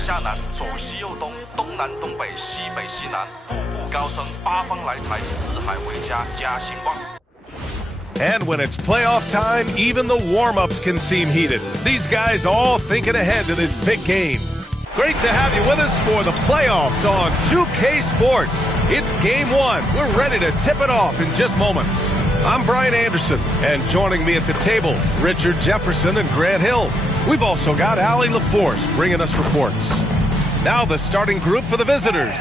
下南，左西右东，东南东北，西北西南，步步高升，八方来财，四海为家，家兴旺。 And when it's playoff time, even the warm-ups can seem heated. These guys all thinking ahead to this big game. Great to have you with us for the playoffs on 2K Sports. It's game one. We're ready to tip it off in just moments. I'm Brian Anderson, and joining me at the table, Richard Jefferson and Grant Hill. We've also got Allie LaForce bringing us reports. Now the starting group for the visitors.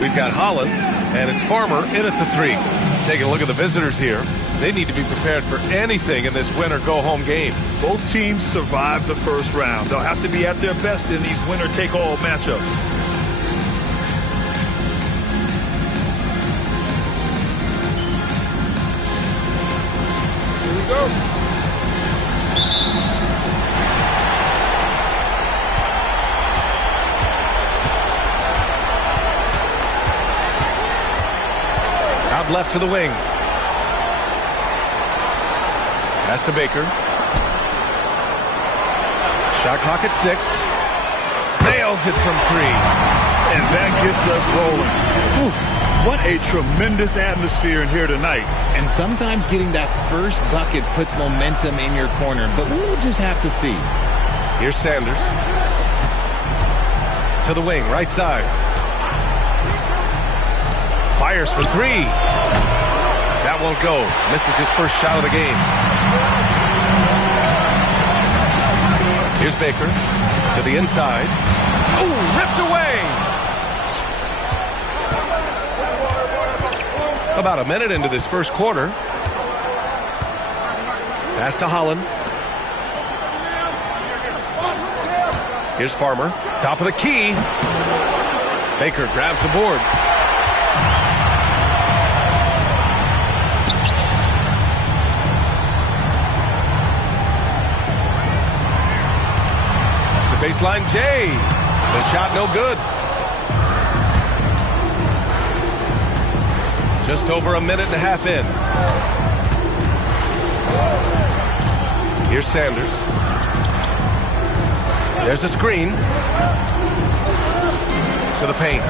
We've got Holland, and it's Farmer in at the 3. Taking a look at the visitors here. They need to be prepared for anything in this win-or-go-home game. Both teams survived the first round. They'll have to be at their best in these winner-take-all matchups. Here we go. Out left to the wing. Pass to Baker. Shot clock at 6. Nails it from 3. And that gets us rolling. Whew, what a tremendous atmosphere in here tonight. And sometimes getting that first bucket puts momentum in your corner, but we'll just have to see. Here's Sanders. To the wing, right side. Fires for 3. That won't go. Misses his first shot of the game. Here's Baker to the inside. Ooh, ripped away. About a minute into this first quarter. Pass to Holland. Here's Farmer. Top of the key. Baker grabs the board. Baseline J. The shot no good. Just over a minute and a half in. Here's Sanders. There's a screen. To the paint.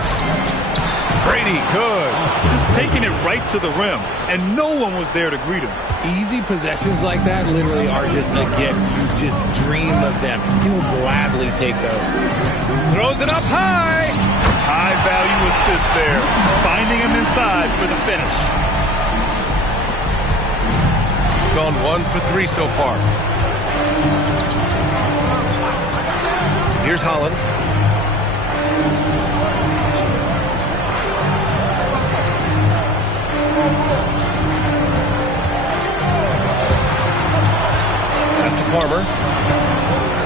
Brady, good. Just taking it right to the rim, and no one was there to greet him. Easy possessions like that literally are just a gift. You just dream of them. You'll gladly take those. Throws it up high. High value assist there. Finding him inside for the finish. Gone 1 for 3 so far. Here's Holland. Pass to Farmer.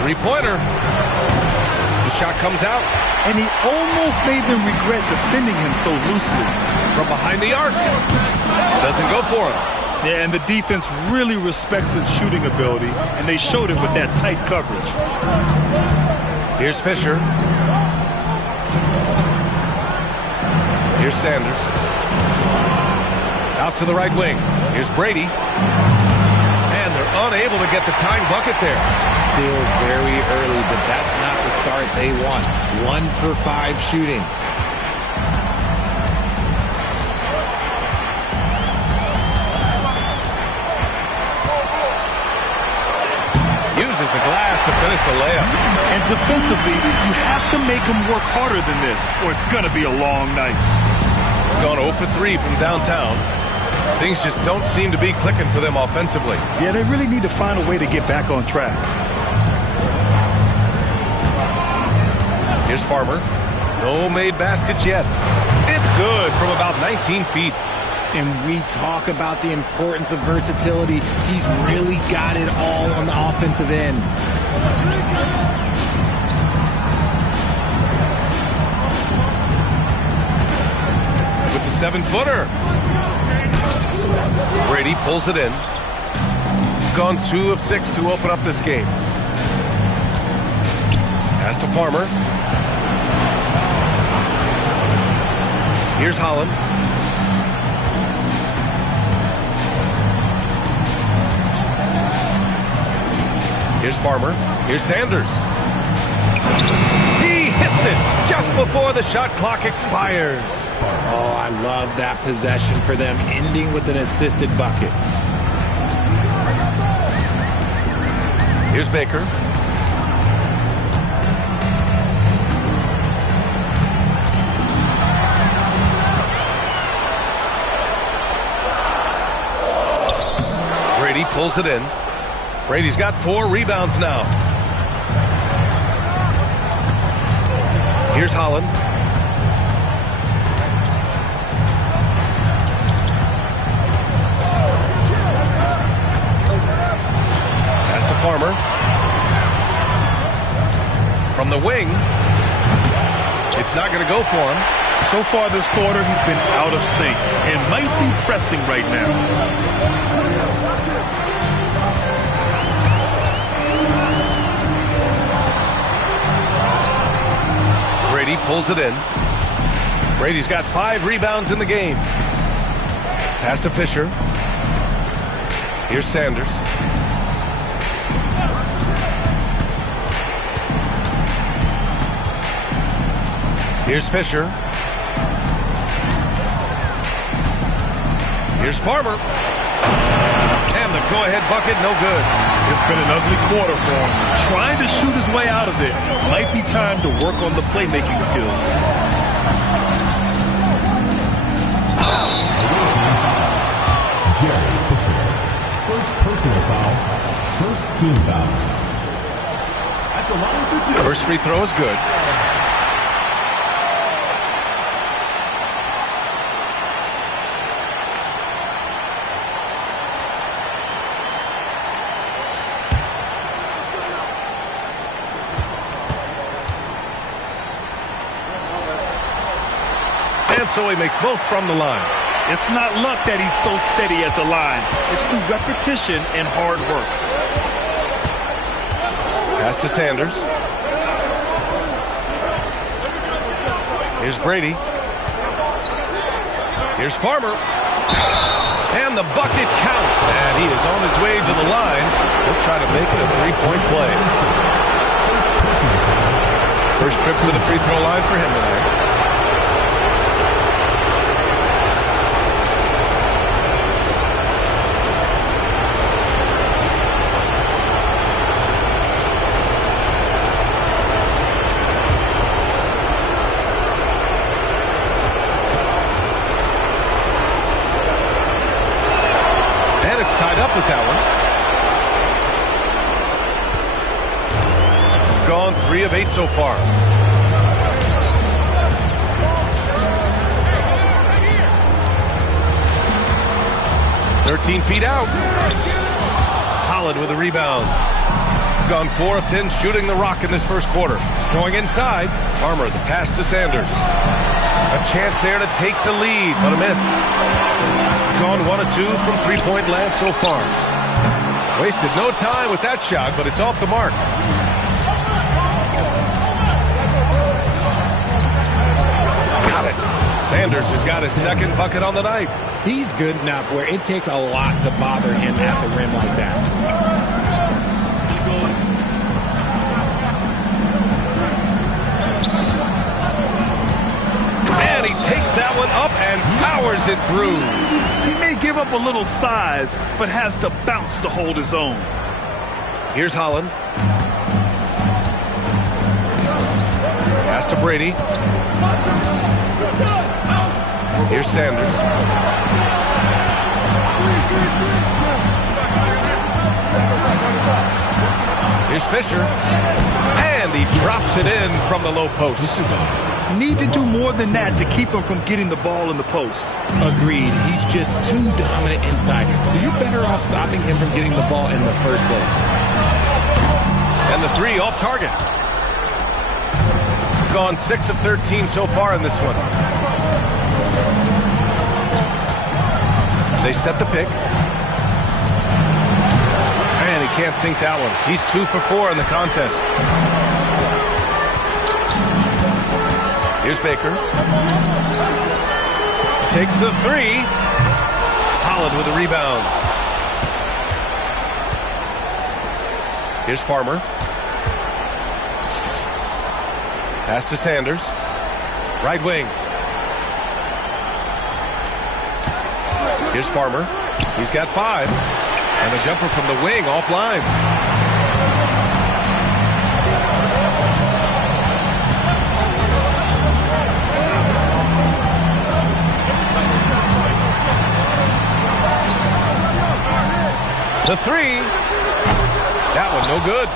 3-pointer. The shot comes out. And he almost made them regret defending him so loosely. From behind the arc. Doesn't go for him. Yeah, and the defense really respects his shooting ability, and they showed it with that tight coverage. Here's Fisher. Here's Sanders. Out to the right wing. Here's Brady. And they're unable to get the tying bucket there. Still very early, but that's not the start they want. 1 for 5 shooting. Uses the glass to finish the layup. And defensively, you have to make him work harder than this, or it's going to be a long night. Gone 0 for 3 from downtown. Things just don't seem to be clicking for them offensively. Yeah, they really need to find a way to get back on track. Here's Farmer. No made baskets yet. It's good from about 19 feet. And we talk about the importance of versatility. He's really got it all on the offensive end. With the 7-footer. Brady pulls it in. Gone 2 of 6 to open up this game. Pass to Farmer. Here's Holland. Here's Farmer. Here's Sanders. He hits before the shot clock expires. Oh, I love that possession for them, ending with an assisted bucket. Here's Baker. Brady pulls it in. Brady's got 4 rebounds now. Here's Holland. Pass to Farmer. From the wing. It's not going to go for him. So far this quarter, he's been out of sync and might be pressing right now. Brady pulls it in. Brady's got 5 rebounds in the game. Pass to Fisher. Here's Sanders. Here's Fisher. Here's Farmer. And the go-ahead bucket, no good. It's been an ugly quarter for him. Trying to shoot his way out of it. Might be time to work on the playmaking skills. First personal foul. First team foul. At the line for 2. First free throw is good. And so he makes both from the line. It's not luck that he's so steady at the line. It's through repetition and hard work. Pass to Sanders. Here's Brady. Here's Farmer. And the bucket counts. And he is on his way to the line. He'll try to make it a 3-point play. First trip to the free throw line for him tonight. Tied up with that one. Gone 3 of 8 so far. "13 feet out. Holland with a rebound. Gone 4 of 10 shooting the rock in this first quarter. Going inside. Farmer, the pass to Sanders. A chance there to take the lead, but a miss. Gone 1 of 2 from 3-point land so far. Wasted no time with that shot, but it's off the mark. Got it. Sanders has got his second bucket on the night. He's good enough where it takes a lot to bother him at the rim like that. And he takes that one up and powers it through. He may give up a little size, but has to bounce to hold his own. Here's Holland. Pass to Brady. Here's Sanders. Here's Fisher. And he drops it in from the low post. Need to do more than that to keep him from getting the ball in the post. Agreed. He's just too dominant inside here. So you're better off stopping him from getting the ball in the first place. And the 3 off target. Gone 6 of 13 so far in this one. They set the pick. And he can't sink that one. He's 2 for 4 in the contest. Here's Baker. Takes the 3. Holland with a rebound. Here's Farmer. Pass to Sanders. Right wing. Here's Farmer. He's got 5. And a jumper from the wing offline. The 3. That one no good.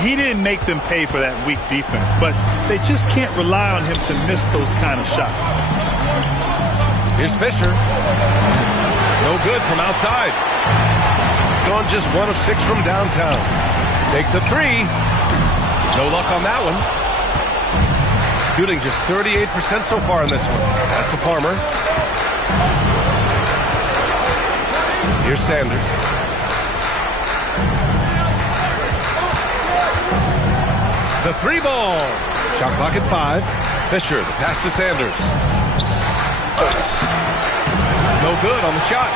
He didn't make them pay for that weak defense, but they just can't rely on him to miss those kind of shots. Here's Fisher. No good from outside. Gone just 1 of 6 from downtown. Takes a 3. No luck on that one. Shooting just 38% so far in this one. Pass to Farmer. Here's Sanders. The 3 ball. Shot clock at 5. Fisher, the pass to Sanders. No good on the shot.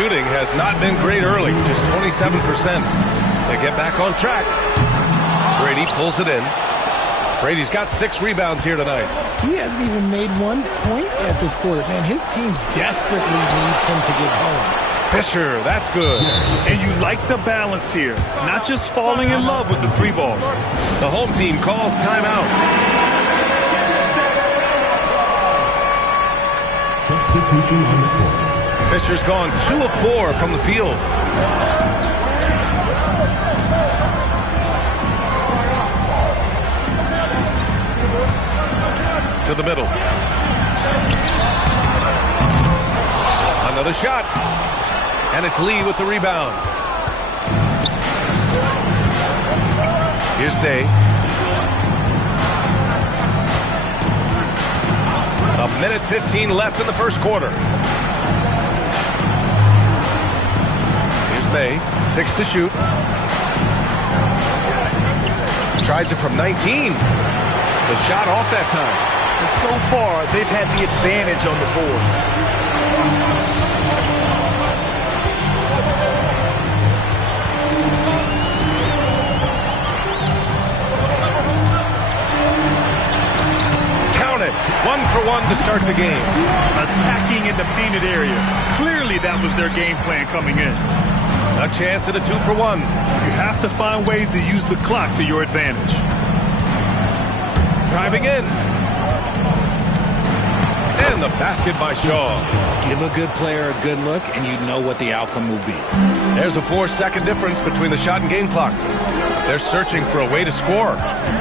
Shooting has not been great early, just 27%. To get back on track, Brady pulls it in. Brady's got 6 rebounds here tonight. He hasn't even made 1 point at this quarter. Man, his team desperately needs him to get going. Fisher, that's good. And you like the balance here. Not just falling in love with the 3 ball. The home team calls timeout. Substitution on the court. Fisher's gone 2 of 4 from the field. To the middle. Another shot. And it's Lee with the rebound. Here's Day. A minute 15 left in the first quarter. Here's May. 6 to shoot. Tries it from 19. The shot off that time. And so far, they've had the advantage on the boards. Count it. 1 for 1 to start the game. Attacking in the painted area. Clearly, that was their game plan coming in. A chance at a 2 for 1. You have to find ways to use the clock to your advantage. Driving in. And the basket by Shaw. Give a good player a good look, and you know what the outcome will be. There's a 4-second difference between the shot and game clock. They're searching for a way to score.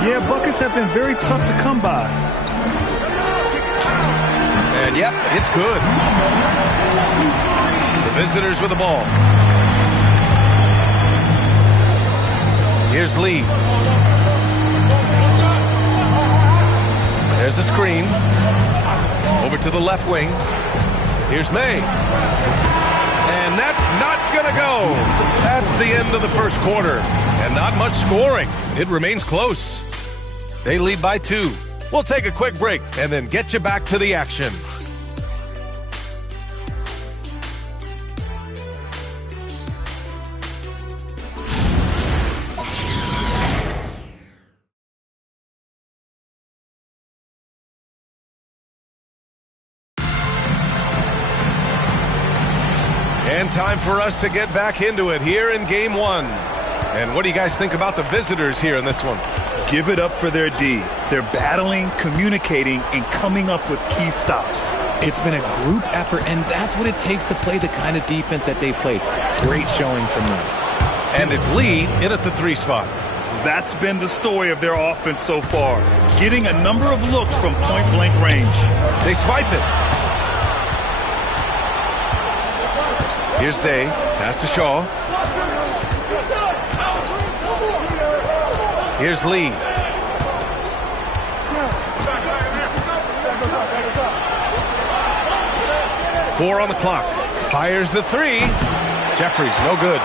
Yeah, buckets have been very tough to come by. And yep, it's good. The visitors with the ball. Here's Lee. There's a screen. Over to the left wing. Here's May. And that's not going to go. That's the end of the first quarter. And not much scoring. It remains close. They lead by 2. We'll take a quick break and then get you back to the action. And time for us to get back into it here in Game 1. And what do you guys think about the visitors here in this one? Give it up for their D. They're battling, communicating, and coming up with key stops. It's been a group effort, and that's what it takes to play the kind of defense that they've played. Great showing from them. And it's Lee in at the 3 spot. That's been the story of their offense so far. Getting a number of looks from point-blank range. They swipe it. Here's Day. Pass to Shaw. Here's Lee. Four on the clock. Fires the 3. Jeffries, no good.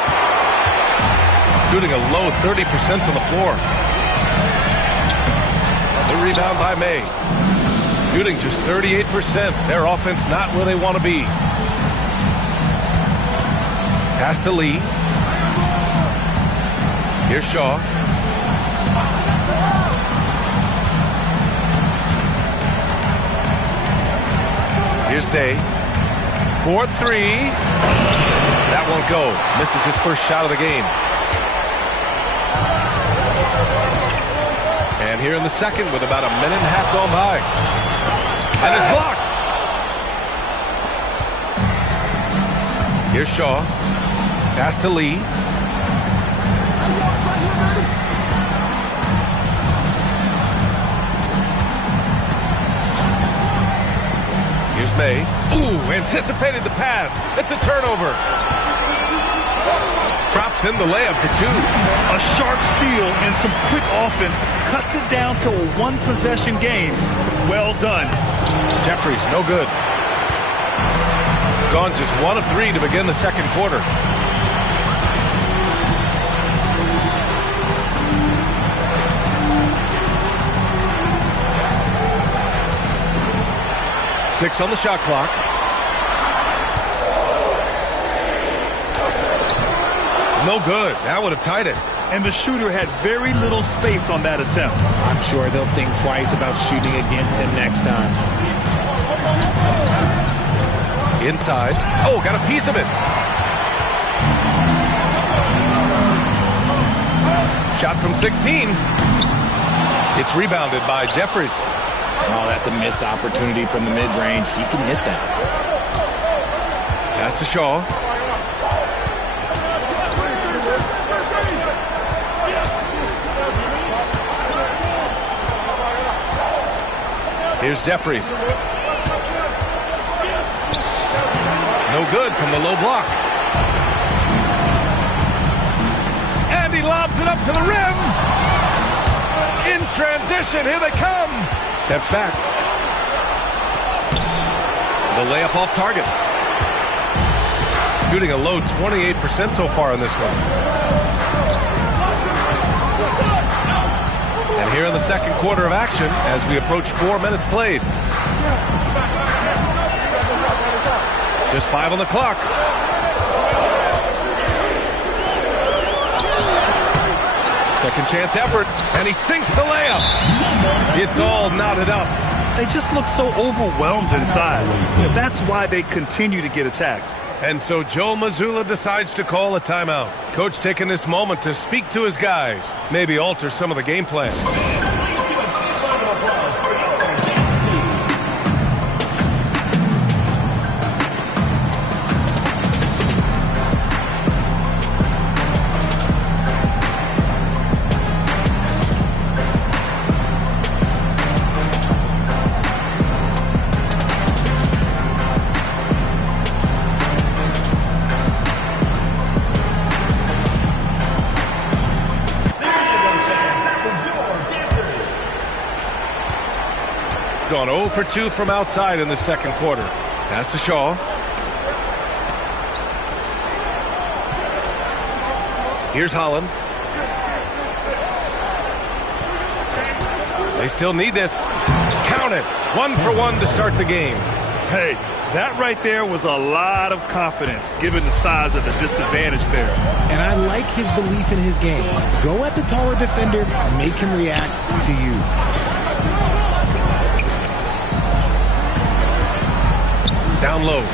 Shooting a low 30% from the floor. The rebound by May. Shooting just 38%. Their offense not where they want to be. Pass to Lee. Here's Shaw. stay. 4-3. That won't go. Misses his first shot of the game. And here in the second with about a minute and a half gone by. And it's blocked. Here's Shaw. Pass to Lee. Here's May. Ooh, anticipated the pass. It's a turnover. Drops in the layup for two. A sharp steal and some quick offense cuts it down to a one-possession game. Well done. Jeffries, no good. Gone just 1 of 3 to begin the second quarter. Six on the shot clock. No good. That would have tied it. And the shooter had very little space on that attempt. I'm sure they'll think twice about shooting against him next time. Inside. Oh, got a piece of it. Shot from 16. It's rebounded by Jeffries. Oh, that's a missed opportunity from the mid-range. He can hit that. Pass to Shaw. Here's Jeffries. No good from the low block. And he lobs it up to the rim. In transition, here they come. Steps back. The layup off target. Shooting a low 28% so far in this one. And here in the second quarter of action as we approach 4 minutes played. Just 5 on the clock. Second chance effort, and he sinks the layup. It's all knotted up. They just look so overwhelmed inside. That's why they continue to get attacked. And so Joe Mazzulla decides to call a timeout. Coach taking this moment to speak to his guys, maybe alter some of the game plan. Gone 0 for 2 from outside in the second quarter. Pass to Shaw. Here's Holland. They still need this. Count it. 1 for 1 to start the game. Hey, that right there was a lot of confidence, given the size of the disadvantage there. And I like his belief in his game. Go at the taller defender, make him react to you. Down low.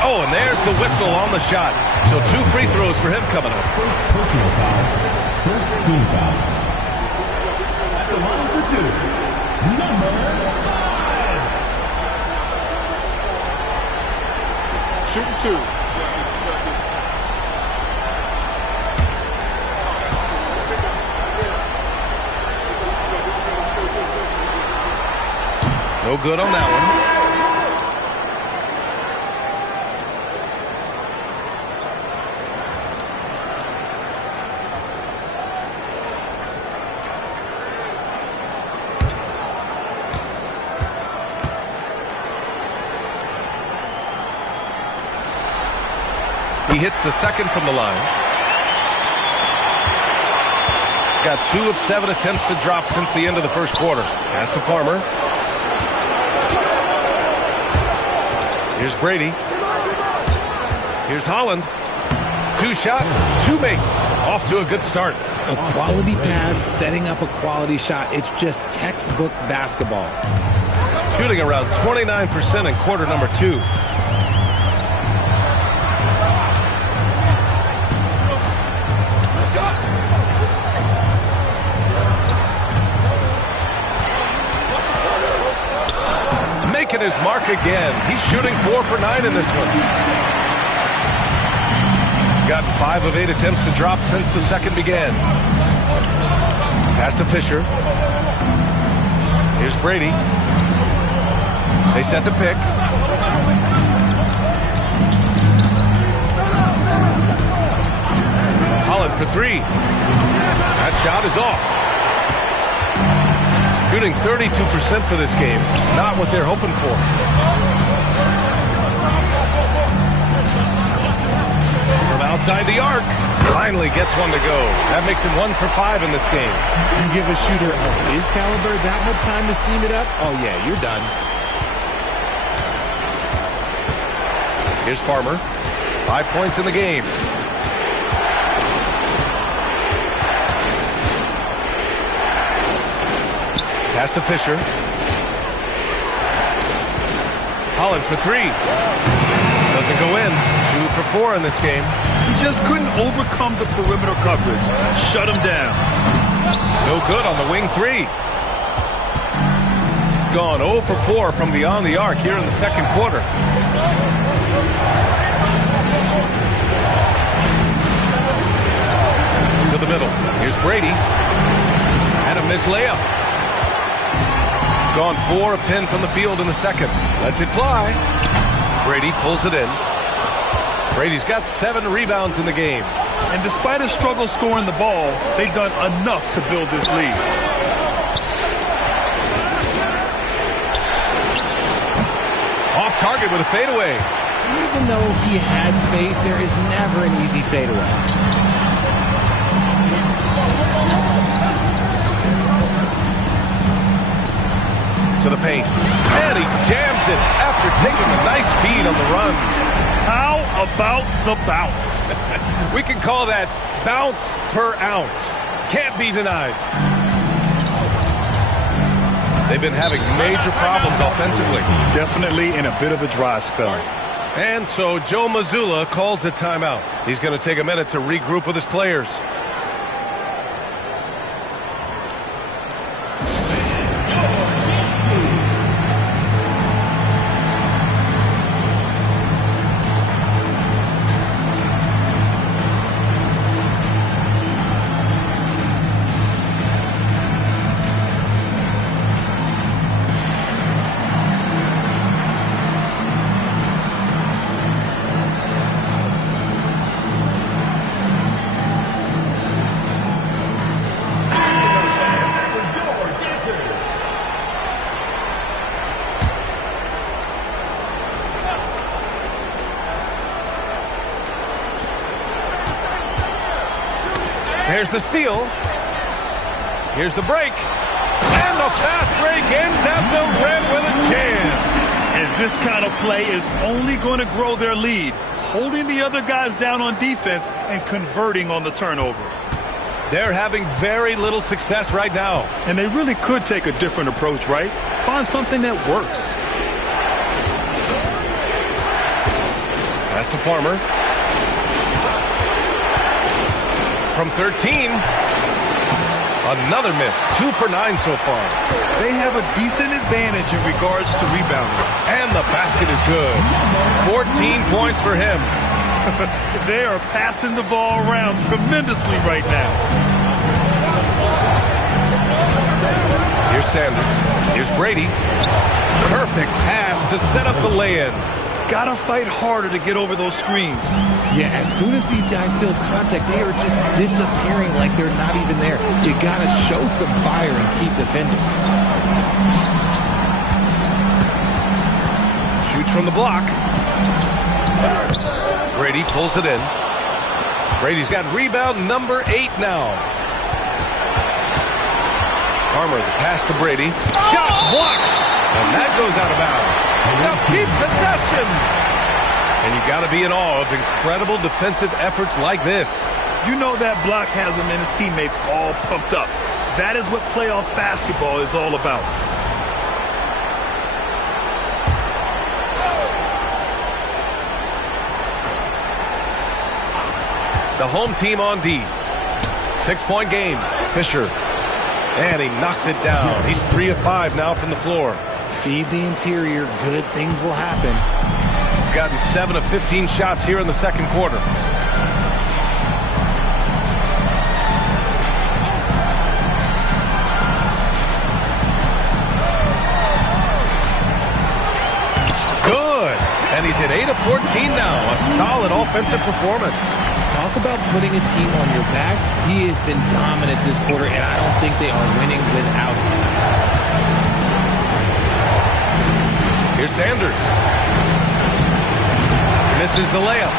Oh, and there's the whistle on the shot. So 2 free throws for him coming up. First personal foul. First team foul. At the line for 2, number 5. Shooting 2. No good on that one. He hits the second from the line. Got 2 of 7 attempts to drop since the end of the first quarter. Pass to Farmer. Here's Brady. Here's Holland. 2 shots, 2 makes. Off to a good start. A quality pass, setting up a quality shot. It's just textbook basketball. shooting around 29% in quarter number 2. Making his mark again. He's shooting 4 for 9 in this one. Gotten 5 of 8 attempts to drop since the second began. Pass to Fisher. Here's Brady. They set the pick. Holland for 3. That shot is off. Shooting 32% for this game. Not what they're hoping for. From outside the arc. Finally gets one to go. That makes him 1 for 5 in this game. You give a shooter of his caliber that much time to seam it up? Oh, yeah, you're done. Here's Farmer. 5 points in the game. Pass to Fisher. Holland for 3. Doesn't go in. 2 for 4 in this game. He just couldn't overcome the perimeter coverage. Shut him down. No good on the wing 3. Gone 0 for 4 from beyond the arc here in the second quarter. To the middle. Here's Brady. And a missed layup. Gone 4 of 10 from the field in the second. Lets it fly. Brady pulls it in. Brady's got 7 rebounds in the game. And despite a struggle scoring the ball, they've done enough to build this lead. Off target with a fadeaway. Even though he had space, there is never an easy fadeaway. To the paint. And he jams it after taking a nice feed on the run. How about the bounce? We can call that bounce per ounce. Can't be denied. They've been having major problems offensively. Definitely in a bit of a dry spell. And so Joe Mazzulla calls a timeout. He's going to take a minute to regroup with his players. Here's the steal. Here's the break. And the fast break ends at the rim with a jam. And this kind of play is only going to grow their lead, holding the other guys down on defense and converting on the turnover. They're having very little success right now. And they really could take a different approach, right? Find something that works. Pass to Farmer. From 13. Another miss. 2 for 9 so far. They have a decent advantage in regards to rebounding. And the basket is good. 14 points for him. They are passing the ball around tremendously right now. Here's Sanders. Here's Brady. Perfect pass to set up the lay-in. Gotta fight harder to get over those screens. Yeah, as soon as these guys feel contact, they are just disappearing like they're not even there. You gotta show some fire and keep defending. Shoots from the block. Brady pulls it in. Brady's got rebound number 8 now. Farmer, the pass to Brady. Shot blocked! And that goes out of bounds. Now keep possession! And you got to be in awe of incredible defensive efforts like this. You know that block has him and his teammates all pumped up. That is what playoff basketball is all about. The home team on D. 6-point game. Fisher. And he knocks it down. He's 3 of 5 now from the floor. Feed the interior. Good things will happen. Gotten 7 of 15 shots here in the second quarter. Good. And he's hit 8 of 14 now. A solid offensive performance. Talk about putting a team on your back. He has been dominant this quarter, and I don't think they are winning without him. Here's Sanders. Misses the layup.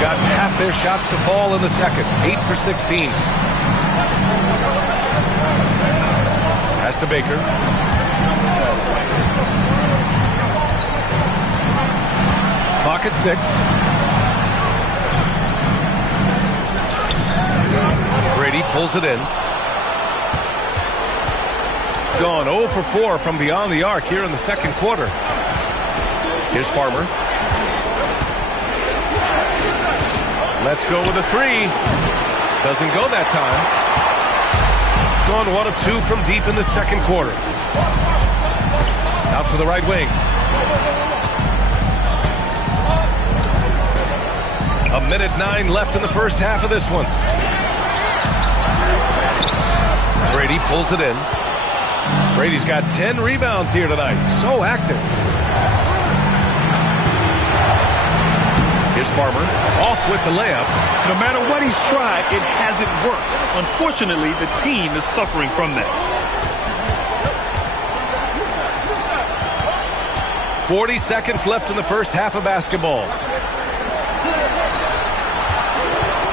Got half their shots to fall in the second. 8 for 16. Pass to Baker. Clock at 6. Brady pulls it in. Gone 0 for 4 from beyond the arc here in the second quarter. Here's Farmer. Let's go with a 3. Doesn't go that time. Gone 1 of 2 from deep in the second quarter. Out to the right wing. A minute 9 left in the first half of this one. Brady pulls it in. Brady's got 10 rebounds here tonight. So active. Here's Farmer. Off with the layup. No matter what he's tried, it hasn't worked. Unfortunately, the team is suffering from that. 40 seconds left in the first half of basketball.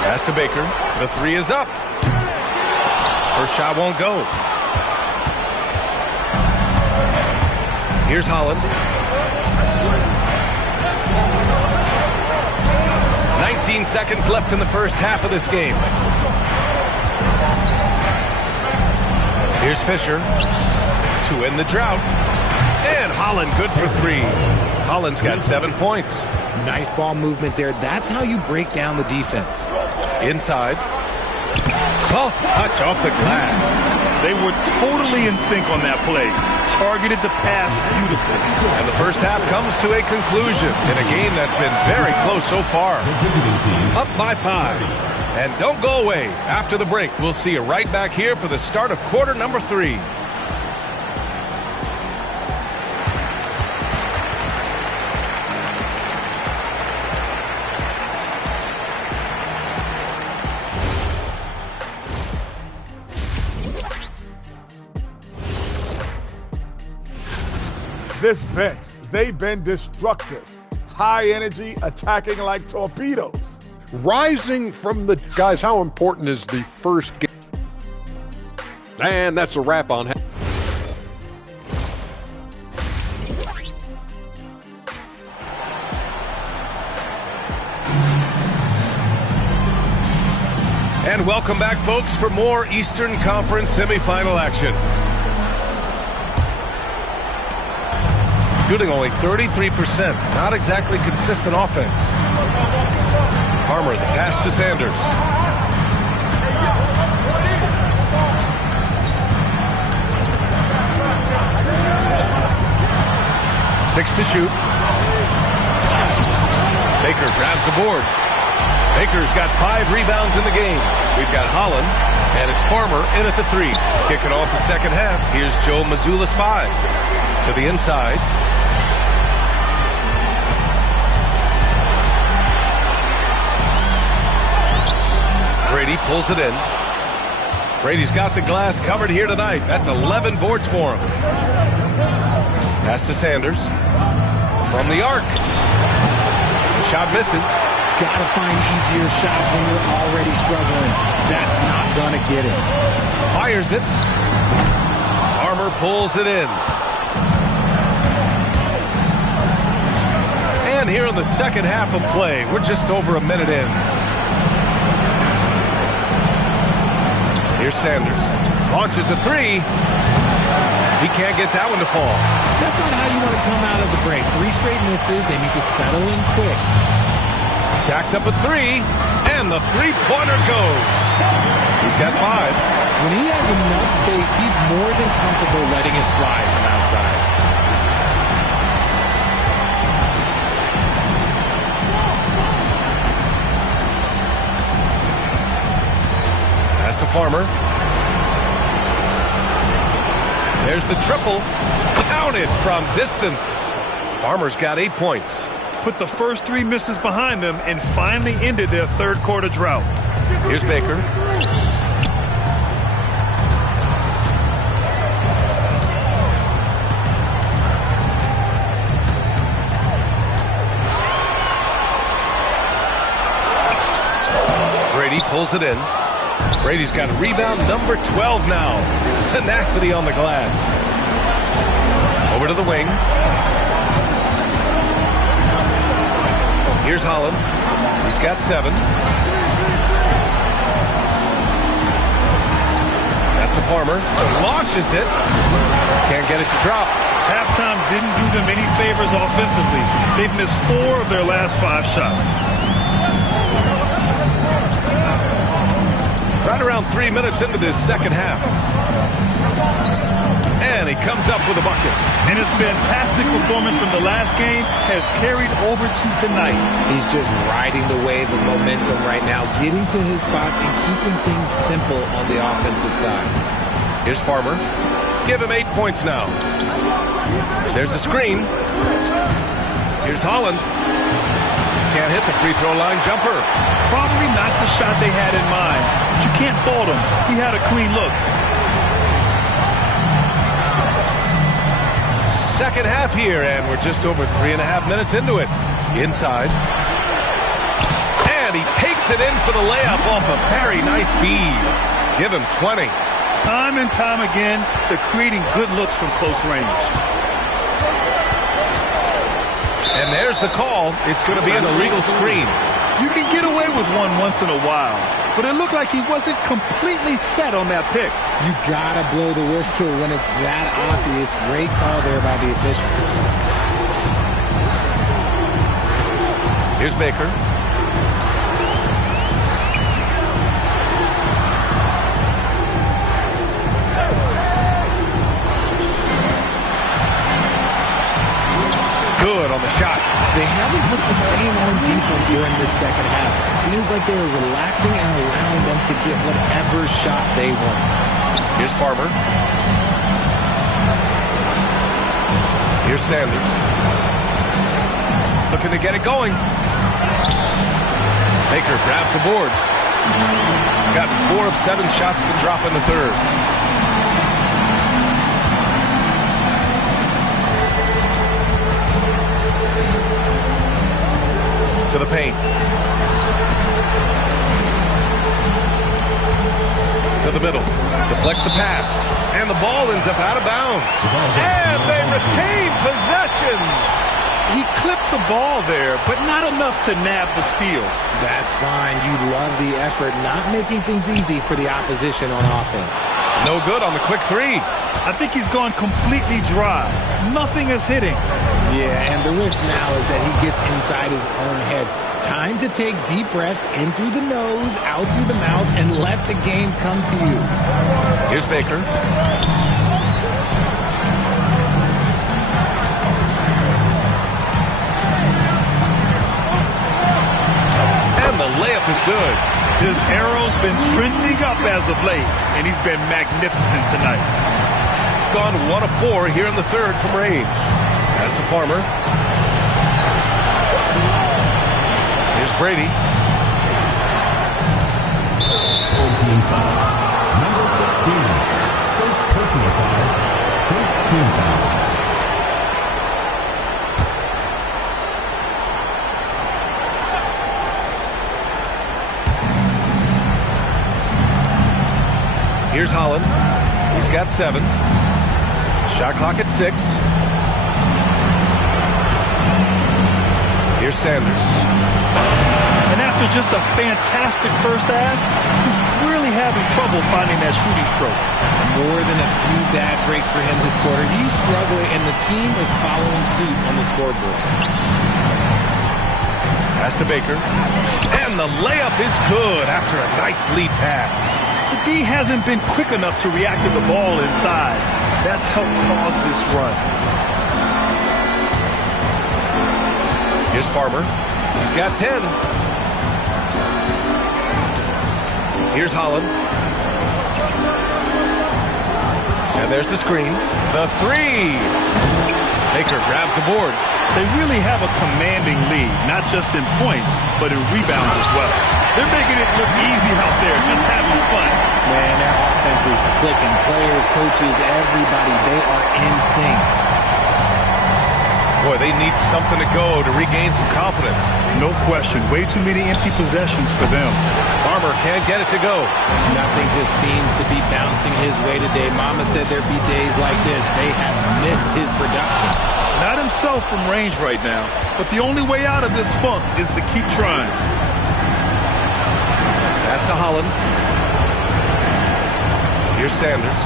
Pass to Baker. The 3 is up. First shot won't go. Here's Holland. 19 seconds left in the first half of this game. Here's Fisher to end the drought. And Holland good for 3. Holland's got 7 points. Nice ball movement there. That's how you break down the defense. Inside. Soft touch off the glass. They were totally in sync on that play. Targeted the pass beautifully. And the first half comes to a conclusion in a game that's been very close so far. Up by 5. And don't go away. After the break, we'll see you right back here for the start of quarter number 3. This bench, they've been destructive. High energy, attacking like torpedoes. Rising from the guys, how important is the first game? And that's a wrap on. And welcome back, folks, for more Eastern Conference semifinal action. Shooting only 33%. Not exactly consistent offense. Farmer, the pass to Sanders. Six to shoot. Baker grabs the board. Baker's got 5 rebounds in the game. We've got Holland, and it's Farmer in at the 3. Kicking off the second half. Here's Joe Mazzulla's 5. To the inside. Brady pulls it in. Brady's got the glass covered here tonight. That's 11 boards for him. Pass to Sanders. From the arc. The shot misses. Gotta find easier shots when you're already struggling. That's not gonna get it. Fires it. Farmer pulls it in. And here in the second half of play, we're just over a minute in. Here's Sanders. Launches a 3. He can't get that one to fall. That's not how you want to come out of the break. 3 straight misses. They need to settle in quick. To Jacks up a three, and the three-pointer goes. He's got 5. When he has enough space, he's more than comfortable letting it fly from outside. Pass to Farmer. There's the triple. Counted from distance. Farmer's got 8 points. Put the first 3 misses behind them and finally ended their third quarter drought. Here's Baker. Brady pulls it in. Brady's got rebound number 12 now. Tenacity on the glass. Over to the wing. Here's Holland. He's got 7. Pass to Farmer. Launches it. Can't get it to drop. Halftime didn't do them any favors offensively. They've missed 4 of their last 5 shots. Right around 3 minutes into this second half. And he comes up with a bucket. And his fantastic performance from the last game has carried over to tonight. He's just riding the wave of momentum right now, getting to his spots and keeping things simple on the offensive side. Here's Farmer. Give him 8 points now. There's a screen. Here's Holland. Can't hit the free throw line jumper. Probably not the shot they had in mind, but you can't fault him. He had a clean look. Second half here, and we're just over 3.5 minutes into it. Inside. And he takes it in for the layup off a very nice feed. Give him 20. Time and time again, they're creating good looks from close range. And there's the call. It's going to be an illegal screen. You can get away with one once in a while, but it looked like he wasn't completely set on that pick. You gotta blow the whistle when it's that obvious. Great call there by the official. Here's Baker. Good on the shot. They haven't looked the same on defense during this second half. Seems like they were relaxing and allowing them to get whatever shot they want. Here's Farmer. Here's Sanders. Looking to get it going. Baker grabs the board. Got 4 of 7 shots to drop in the third. To the paint. To the middle. Deflects the pass. And the ball ends up out of bounds. And they retain possession. He clipped the ball there, but not enough to nab the steal. That's fine. You love the effort, not making things easy for the opposition on offense. No good on the quick 3. I think he's gone completely dry. Nothing is hitting. Yeah, and the risk now is that he gets inside his own head. Time to take deep breaths in through the nose, out through the mouth, and let the game come to you. Here's Baker. And the layup is good. His arrow's been trending up as of late, and he's been magnificent tonight. Gone 1 of 4 here in the third from range. Pass to Farmer. Here's Brady. 14 foul. Number 16. First personal foul. First team foul. Here's Holland. He's got 7. Shot clock at 6. Here's Sanders. And after just a fantastic first half, he's really having trouble finding that shooting stroke. More than a few bad breaks for him this quarter. He's struggling, and the team is following suit on the scoreboard. Pass to Baker. And the layup is good after a nice lead pass. The D hasn't been quick enough to react to the ball inside. That's helped cause this run. Here's Farmer. He's got 10. Here's Holland. And there's the screen. The three. Baker grabs the board. They really have a commanding lead, not just in points, but in rebounds as well. They're making it look easy out there, just having fun. Man, that offense is clicking. Players, coaches, everybody, they are in sync. Boy, they need something to go to regain some confidence. No question. Way too many empty possessions for them. Farmer can't get it to go. Nothing just seems to be bouncing his way today. Mama said there'd be days like this. They have missed his production. Not himself from range right now, but the only way out of this funk is to keep trying. Pass to Holland. Here's Sanders.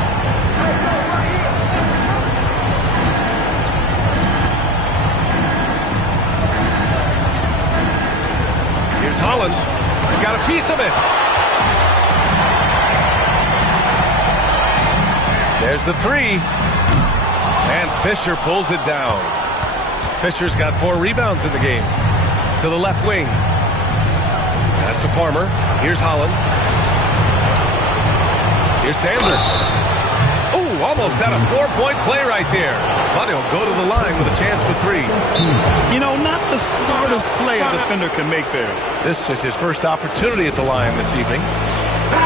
Here's Holland. Got a piece of it. There's the three. And Fisher pulls it down. Fisher's got 4 rebounds in the game. To the left wing. Pass to Farmer. Here's Holland. Here's Sanders. Oh, almost had a 4-point play right there. But he'll go to the line with a chance for 3. You know, not the smartest play a defender can make there. This is his first opportunity at the line this evening.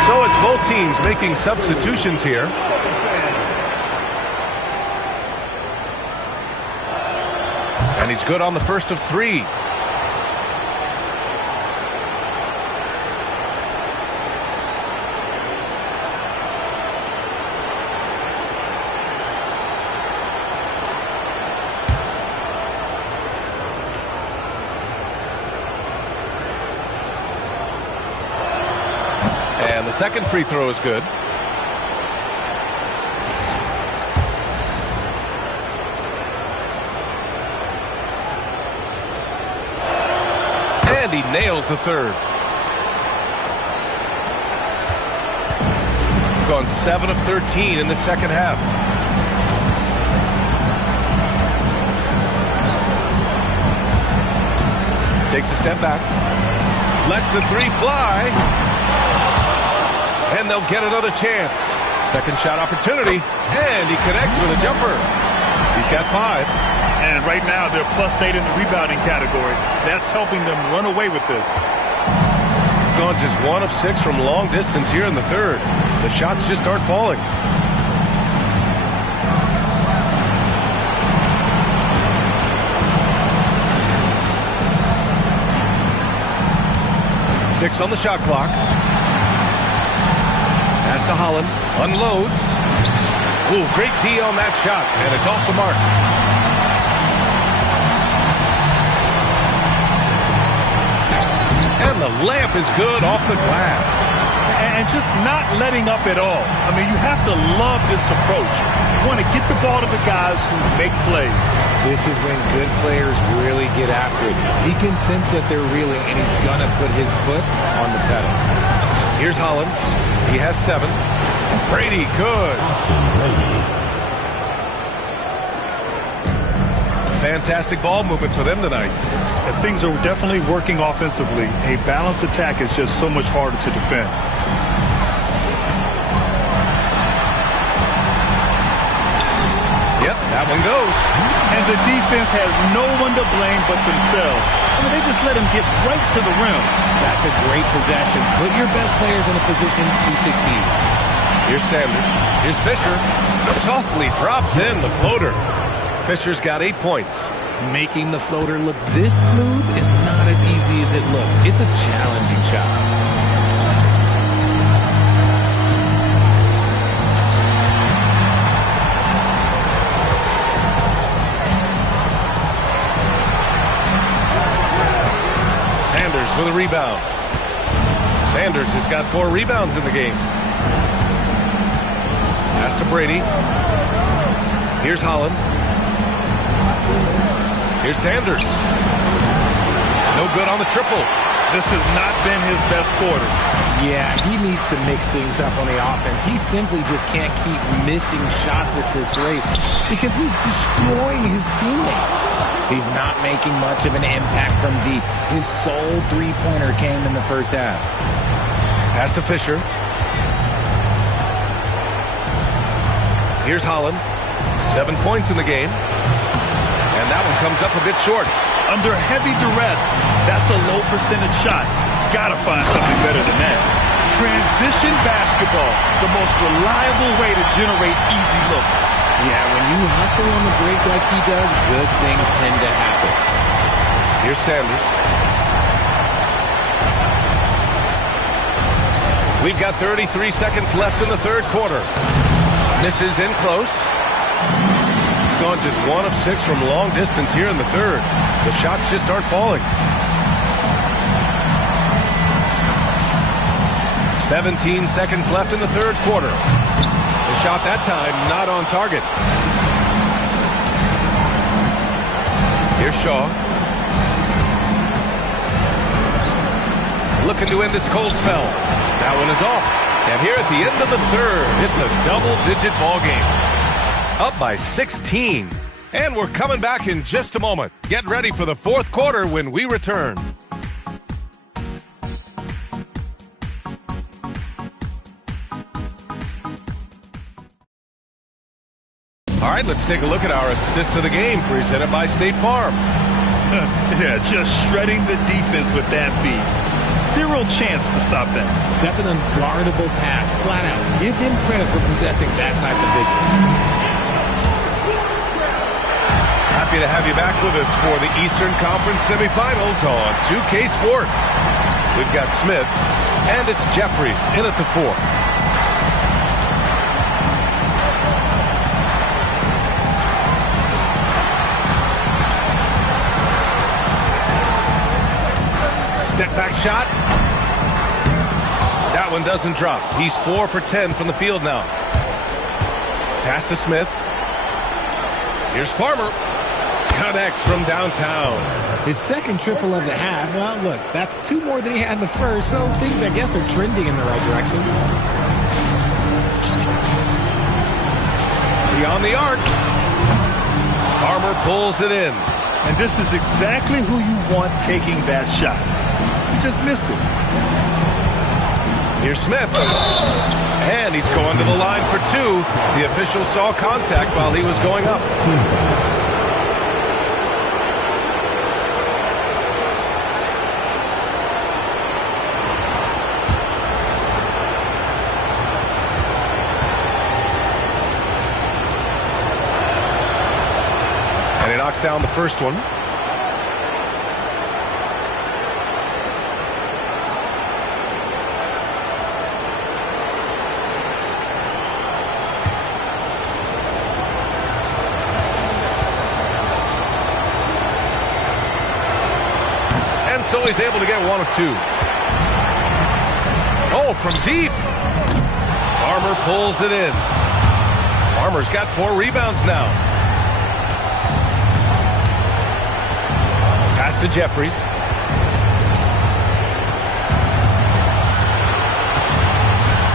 So it's both teams making substitutions here. And he's good on the first of 3. And the second free throw is good. And he nails the third. Gone 7 of 13 in the second half. Takes a step back. Lets the three fly. And they'll get another chance. Second shot opportunity. And he connects with a jumper. He's got 5. And right now, they're +8 in the rebounding category. That's helping them run away with this. Gone just 1 of 6 from long distance here in the third. The shots just aren't falling. Six on the shot clock. Pass to Holland. Unloads. Ooh, great D on that shot. And it's off the mark. And the layup is good off the glass. And just not letting up at all. I mean, you have to love this approach. You want to get the ball to the guys who make plays. This is when good players really get after it. He can sense that they're reeling, and he's going to put his foot on the pedal. Here's Holland. He has 7. Brady, good. Fantastic ball movement for them tonight. And things are definitely working offensively. A balanced attack is just so much harder to defend. Yep, that one goes. And the defense has no one to blame but themselves. I mean, they just let him get right to the rim. That's a great possession. Put your best players in a position to succeed. Here's Sanders. Here's Fisher. Softly drops in the floater. Fisher's got 8 points. Making the floater look this smooth is not as easy as it looks. It's a challenging shot. Sanders with a rebound. Sanders has got 4 rebounds in the game. Pass to Brady. Here's Holland. Here's Sanders. No good on the triple. This has not been his best quarter. Yeah, he needs to mix things up on the offense. He simply just can't keep missing shots at this rate because he's destroying his teammates. He's not making much of an impact from deep. His sole three-pointer came in the first half. Pass to Fisher. Here's Holland. 7 points in the game. And that one comes up a bit short. Under heavy duress, that's a low percentage shot. Gotta find something better than that. Transition basketball, the most reliable way to generate easy looks. Yeah, when you hustle on the break like he does, good things tend to happen. Here's Sanders. We've got 33 seconds left in the third quarter. Misses in close. Gone just 1 of 6 from long distance here in the third. The shots just aren't falling. 17 seconds left in the third quarter. The shot that time not on target. Here's Shaw. Looking to end this cold spell. That one is off. And here at the end of the third, it's a double-digit ball game. Up by 16. And we're coming back in just a moment. Get ready for the fourth quarter when we return. All right, let's take a look at our assist of the game presented by State Farm. Yeah, just shredding the defense with that feed. Zero chance to stop that. That's an unguardable pass, flat out. Give him credit for possessing that type of vision. Happy to have you back with us for the Eastern Conference semifinals on 2K Sports. We've got Smith, and it's Jeffries in at the 4. Step back shot. That one doesn't drop. He's 4 for 10 from the field now. Pass to Smith. Here's Farmer. Connects from downtown. His second triple of the half. Well, look, that's 2 more than he had in the first, so things, I guess, are trending in the right direction. Beyond the arc. Farmer pulls it in. And this is exactly who you want taking that shot. He just missed it. Here's Smith. And he's going to the line for 2. The official saw contact while he was going up. And he knocks down the first one. So he's able to get 1 of 2. Oh, from deep. Farmer pulls it in. Farmer's got 4 rebounds now. Pass to Jeffries.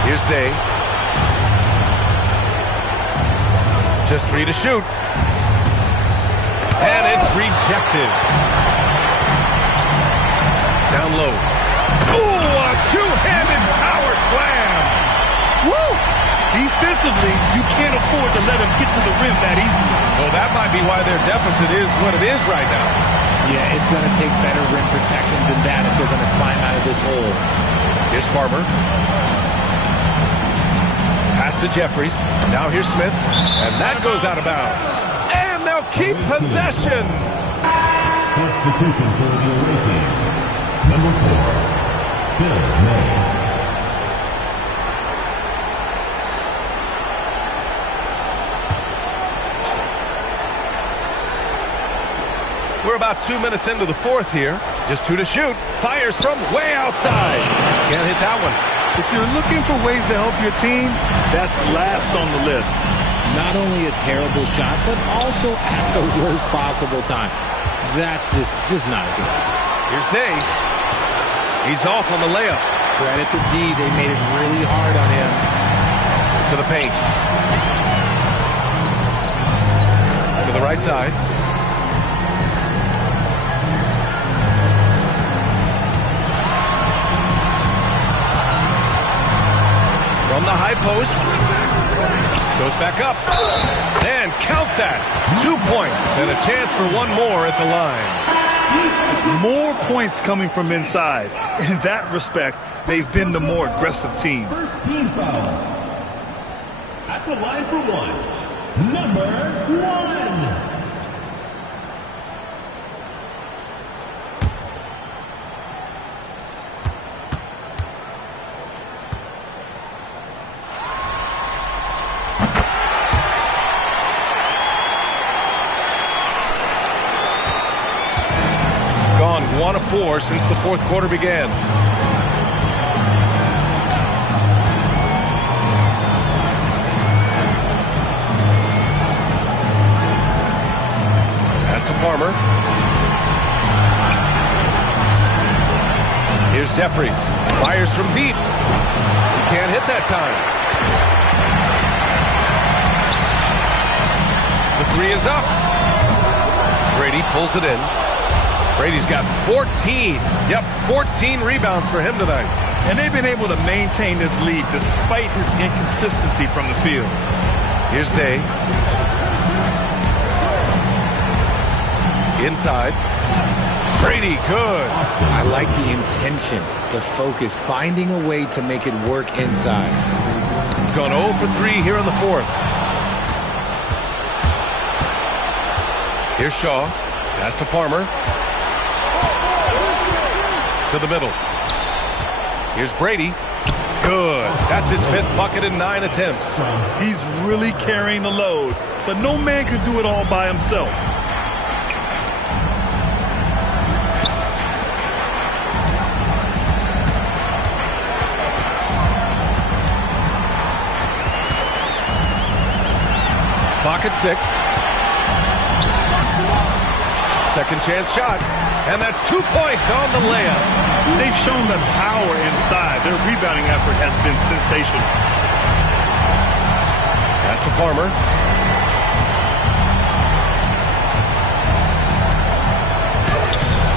Here's Day. Just 3 to shoot. And it's rejected. Down low. Ooh, a 2-handed power slam. Woo! Defensively, you can't afford to let him get to the rim that easily. Well, that might be why their deficit is what it is right now. Yeah, it's going to take better rim protection than that if they're going to climb out of this hole. Here's Farmer. Pass to Jeffries. Now here's Smith. And that goes out of bounds. And they'll keep possession. Substitution for the away team. Number 4, Phil May. We're about 2 minutes into the fourth here. Just 2 to shoot. Fires from way outside. Can't hit that one. If you're looking for ways to help your team, that's last on the list. Not only a terrible shot, but also at the worst possible time. That's just not a good idea. Here's Day. He's off on the layup. Credit the D. They made it really hard on him. To the paint. To the right side. From the high post. Goes back up. And count that. 2 points and a chance for one more at the line. More points coming from inside. In that respect, they've been the more aggressive team. First team foul. At the line for one, number 1. Gone 1 of 4 since the fourth quarter began. Pass to Farmer. Here's Jeffries. Fires from deep. He can't hit that time. The three is up. Brady pulls it in. Brady's got 14. Yep, 14 rebounds for him tonight. And they've been able to maintain this lead despite his inconsistency from the field. Here's Day. Inside. Brady, good. I like the intention, the focus, finding a way to make it work inside. He's gone 0 for 3 here in the fourth. Here's Shaw. Pass to Farmer. To the middle. Here's Brady. Good. That's his 5th bucket in 9 attempts. He's really carrying the load, but no man can do it all by himself. Clock at 6. Second chance shot. And that's 2 points on the layup. They've shown the power inside. Their rebounding effort has been sensational. Pass to Farmer.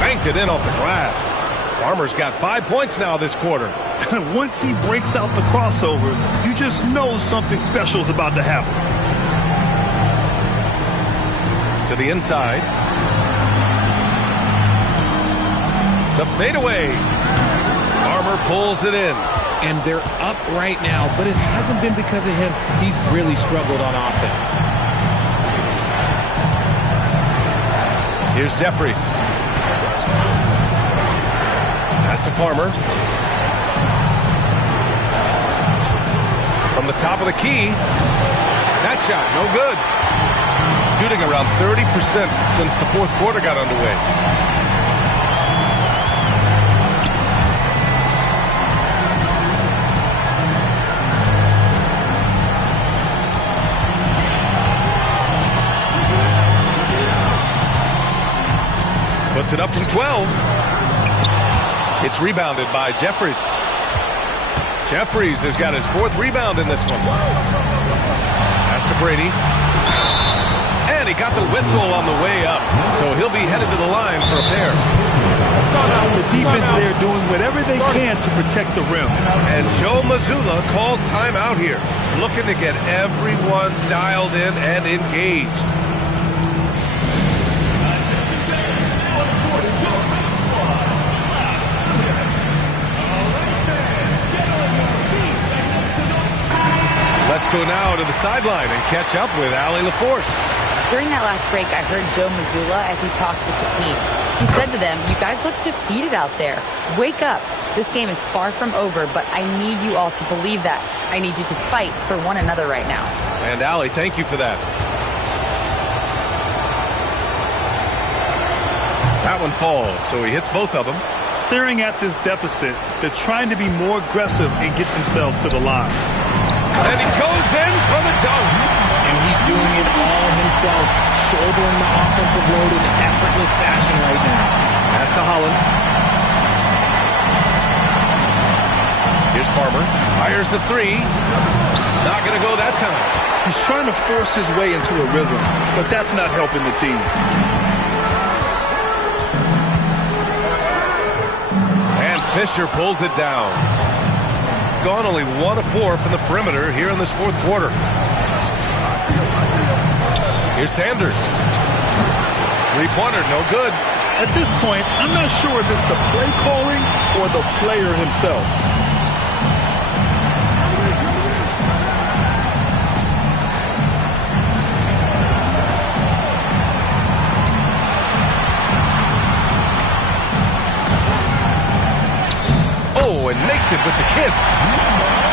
Banked it in off the glass. Farmer's got 5 points now this quarter. Once he breaks out the crossover, you just know something special is about to happen. To the inside. The fadeaway. Farmer pulls it in. And they're up right now, but it hasn't been because of him. He's really struggled on offense. Here's Jeffries. Pass to Farmer. From the top of the key. That shot, no good. Shooting around 30% since the fourth quarter got underway. Puts it up from 12. It's rebounded by Jeffries. Jeffries has got his 4th rebound in this one. Pass to Brady. And he got the whistle on the way up. So he'll be headed to the line for a pair. The defense there doing whatever they can to protect the rim. And Joe Mazzulla calls timeout here. Looking to get everyone dialed in and engaged. Let's go now to the sideline and catch up with Allie LaForce. During that last break, I heard Joe Mazzulla as he talked with the team. He said to them, "You guys look defeated out there. Wake up. This game is far from over, but I need you all to believe that. I need you to fight for one another right now." And Allie, thank you for that. That one falls, so he hits both of them. Staring at this deficit, they're trying to be more aggressive and get themselves to the line. And he goes in for the dunk. And he's doing it all himself, shouldering the offensive load in effortless fashion right now. Pass Pass to Holland. Here's Farmer. Fires the three. Not going to go that time. He's trying to force his way into a rhythm, but that's not helping the team. And Fisher pulls it down. Gone only 1 of 4 from the perimeter here in this fourth quarter. Here's Sanders. Three-pointer, no good. At this point, I'm not sure if it's the play calling or the player himself. Oh, and makes it with the kiss.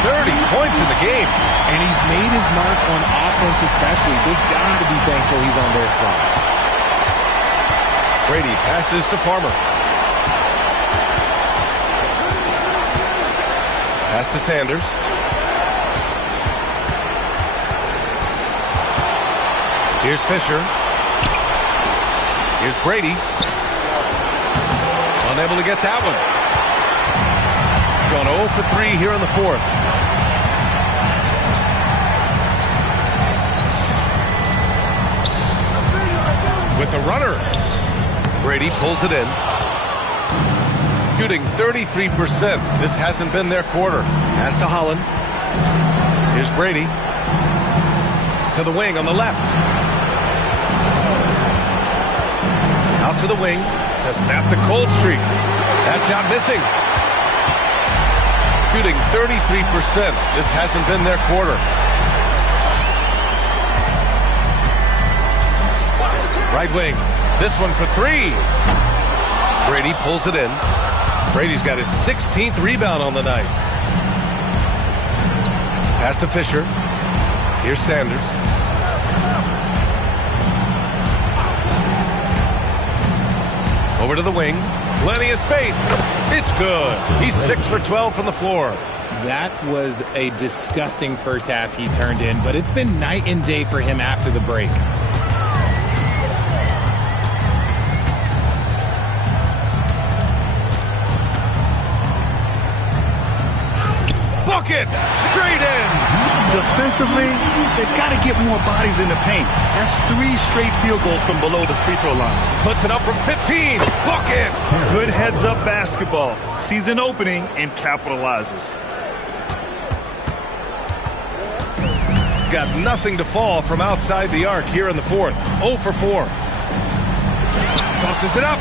30 points in the game. And he's made his mark on offense especially. They've got to be thankful he's on their spot. Brady passes to Farmer. Pass to Sanders. Here's Fisher. Here's Brady. Unable to get that one. Gone 0 for 3 here in the fourth. With the runner. Brady pulls it in. Shooting 33%. This hasn't been their quarter. Pass to Holland. Here's Brady. To the wing on the left. Out to the wing to snap the cold streak. That shot missing. Shooting 33%. This hasn't been their quarter. Right wing. This one for 3. Brady pulls it in. Brady's got his 16th rebound on the night. Pass to Fisher. Here's Sanders. Over to the wing. Plenty of space. It's good. He's 6 for 12 from the floor. That was a disgusting first half he turned in, but it's been night and day for him after the break. Bucket! Straight in! Defensively, they've got to get more bodies in the paint. That's 3 straight field goals from below the free throw line. Puts it up from 15. Bucket! Good heads-up basketball. Sees an opening and capitalizes. Got nothing to fall from outside the arc here in the fourth. 0 for 4. Tosses it up.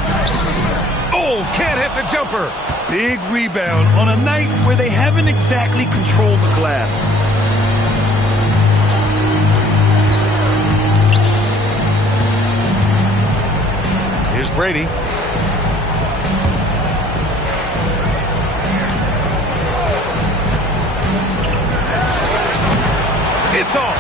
Oh, can't hit the jumper. Big rebound on a night where they haven't exactly controlled the glass. Here's Brady. It's off.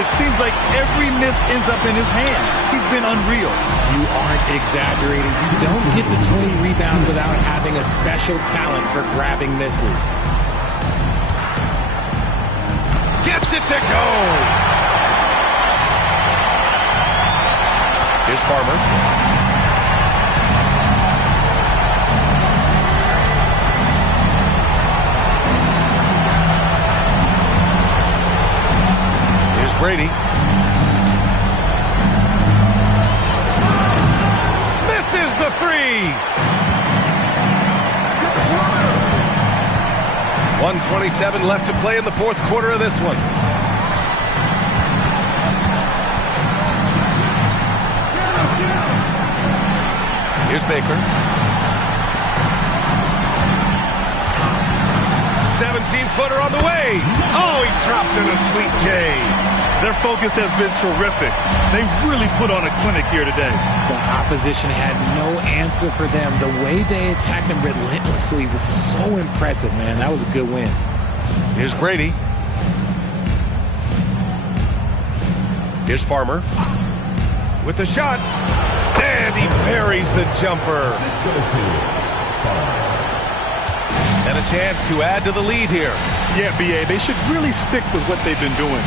It seems like every miss ends up in his hands. He's been unreal. You aren't exaggerating. You don't get to 20 rebounds without having a special talent for grabbing misses. Gets it to go. Here's Farmer. Here's Brady. Misses the 3. 1:27 left to play in the fourth quarter of this one. Here's Baker. 17-footer on the way. Oh, he dropped in a sweet J. Their focus has been terrific. They really put on a clinic here today. The opposition had no answer for them. The way they attacked them relentlessly was so impressive, man. That was a good win. Here's Brady. Here's Farmer. With the shot. And he buries the jumper. And a chance to add to the lead here. Yeah, B.A., they should really stick with what they've been doing.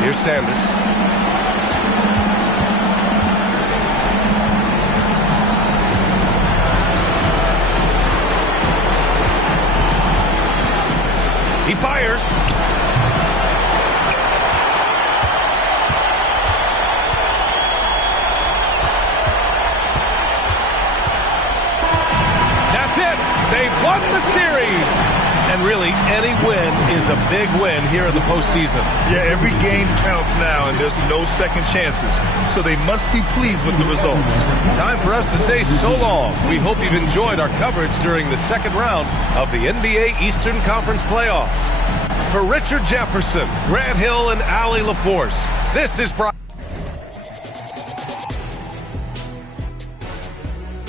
Here's Sanders. He fires. That's it. They've won the series. And really, any win is a big win here in the postseason. Yeah, every game counts now, and there's no second chances. So they must be pleased with the results. Time for us to say so long. We hope you've enjoyed our coverage during the second round of the NBA Eastern Conference playoffs. For Richard Jefferson, Grant Hill, and Allie LaForce, this is Brian.